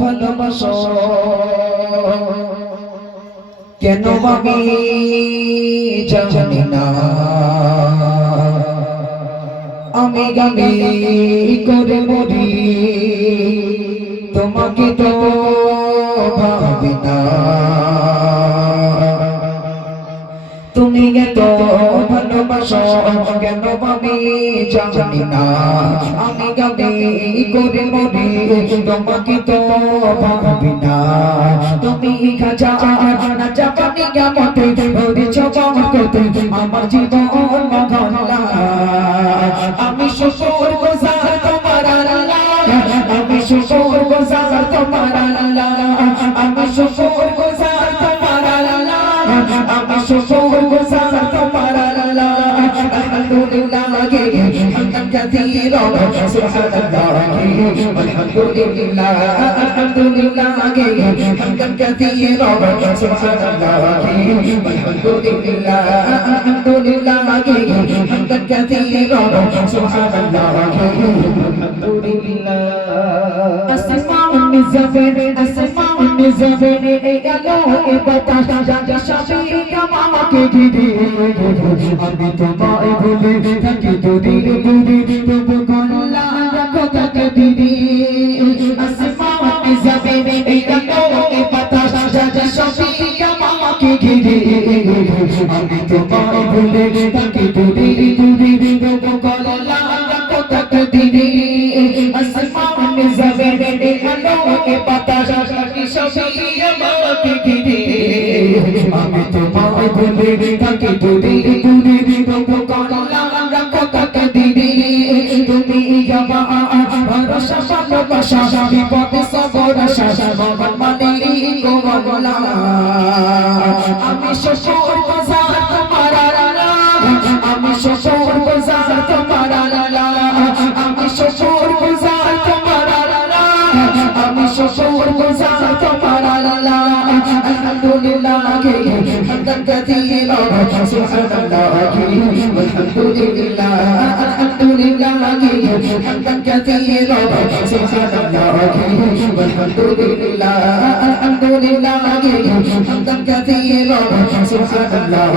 ভালোবাসো কেন আমি জানি না, আমি গামি করে মরি তোমাকে তো ভাবি না, তুমি এত ভালোবাসো কেন আমি জানি না, আমি গামি করে মরি তোমাকে তো ভাবি না, তুমি খাজা না জাপানি গামতে ধরেছ করতে আমার জীবন মহল্লা, আমি শুকর গুজার তোমার আল্লাহ, আমি শুকর গুজার তোমার আল্লাহ, আমি শুকর গুজার তোমার আল্লাহ, আমি শুকর গুজার তোমার আল্লাহ, আলহামদুলিল্লাহ হামদান কাসীরা সুবহানাল্লাহ আলহামদুলিল্লাহ, আলহামদুলিল্লাহ হামদান কাসীরা সুবহানাল্লাহ আলহামদুলিল্লাহ, আলহামদুলিল্লাহ হামদান কাসীরা সুবহানাল্লাহ আলহামদুলিল্লাহ। আসমাউন নিজাবেন আসমাউন নিজাবেন এই আলো এ বাতাস যা সবই আমাকে ঘিরে, আমি তোমায় ভুলে থাকি দূরে দূরে তবু গলা রাখো তাকে দিদি, আসমাউন নিজাবেন এই আলো এ বাতাস যা সবই আমাকে ঘিরে, আমি তোমায় ভুলে থাকি দূরে দূরে তবু গলা রাখো তাকে দিদি, আসমাউন নিজাবেন এই আলো এ বাতাস যা সবই আমাকে ঘিরে, আমি তোমায় ভুলে থাকি দূরে দূরে তবু গলা রাখো তাকে দিদি, তুমি আমার ভরসা ভালোবাসা বিপদে সবর আশা ভগবান মানে গোলা, আমি শুকর গুজার তোমার আল্লাহ, আমি শুকর গুজার তোমার আল্লাহ, আমি শুকর গুজার তোমার আল্লাহ, আমি শুকর গুজার তোমার আল্লাহ, আলহামদুলিল্লাহ হামদান কাসীরা সুবহানাল্লাহ আলহামদুলিল্লাহ, আলহামদুলিল্লাহ হামদান কাসীরা সুবহানাল্লাহ আলহামদুলিল্লাহ, আলহামদুলিল্লাহ হামদান কাসীরা সুবহানাল্লাহ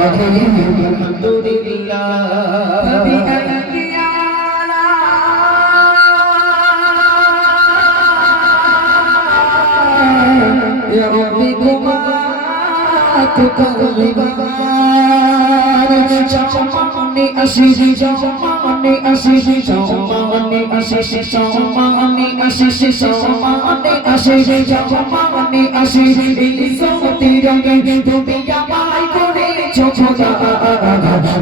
আলহামদুলিল্লাহ। يا ربي كما تكذبان شمعني أشيش شمعني أشيش شمعني أشيش شمعني أشيش شمعني أشيش شمعني أشيش إلي صوتي رنگي তুমি আমায় করেছো খোদা,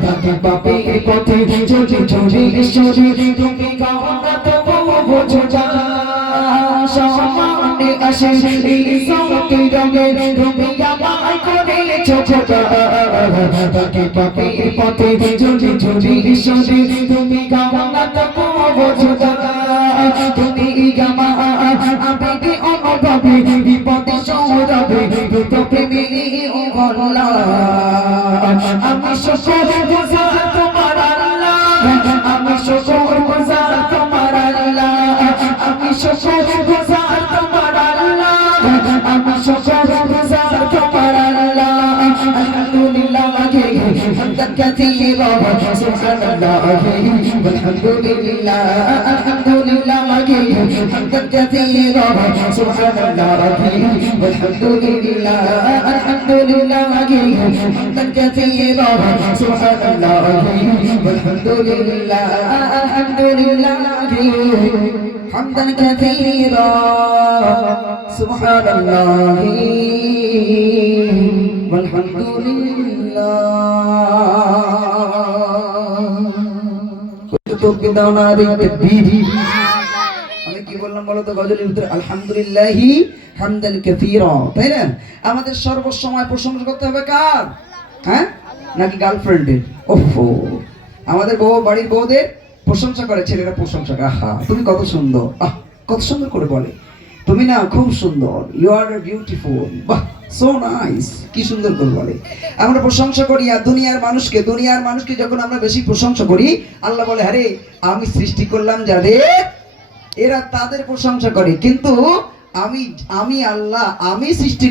তাকে পাপের পথে চলে চলে এসেছি তুমি কামনা তবু বোঝো না, সম্মানে আসে এই সৌতি রঙে তুমি আমায় করেছো খোদা, তাকে পাপের পথে চলে চলে এসেছি তুমি কামনা তবু বোঝো না, তুমি আবেগে অনুভবে বিপদে সৌরভে তো প্রেমে গলা, আমি শুকর গুজার তোমার আল্লাহ, আমি শুকর গুজার তোমার আল্লাহ, আমি শুকর গুজার তোমার আল্লাহ, আমি শুকর গুজার তোমার আল্লাহ, আলহামদুলিল্লাহ হামদান কাসীরা সুবহানাল্লাহ আলহামদুলিল্লাহ, আলহামদুলিল্লাহ হামদান কাসীরা সুবহানাল্লাহ আলহামদুলিল্লাহ, আলহামদুলিল্লাহ হামদান কাসীরা সুবহানাল্লাহ আলহামদুলিল্লাহ, আলহামদুলিল্লাহ حمدا كثيرا سبحان الله والحمد لله আমি কি বললাম বলো তো গজলের ভিতরে আলহামদুলিল্লাহ হামদান কাসীরা, তাই না? আমাদের সর্বসময় প্রশংসা করতে হবে কার? হ্যাঁ, নাকি গার্লফ্রেন্ডের? ওহো, আমাদের বাড়ির বউদের প্রশংসা করে ছেলেরা, প্রশংসা করে আহা তুমি কত সুন্দর, আহ কত সুন্দর করে বলে তুমি না খুব সুন্দর, ইউ আর বিউটিফুল, বাহ সো নাইস, কি সুন্দর করে বলে। আমরা প্রশংসা করি আর দুনিয়ার মানুষকে যখন আমরা বেশি প্রশংসা করি আল্লাহ বলে আরে আমি সৃষ্টি করলাম যাদের এরা তাদের প্রশংসা করে, কিন্তু আমি আল্লাহ, আমি সৃষ্টি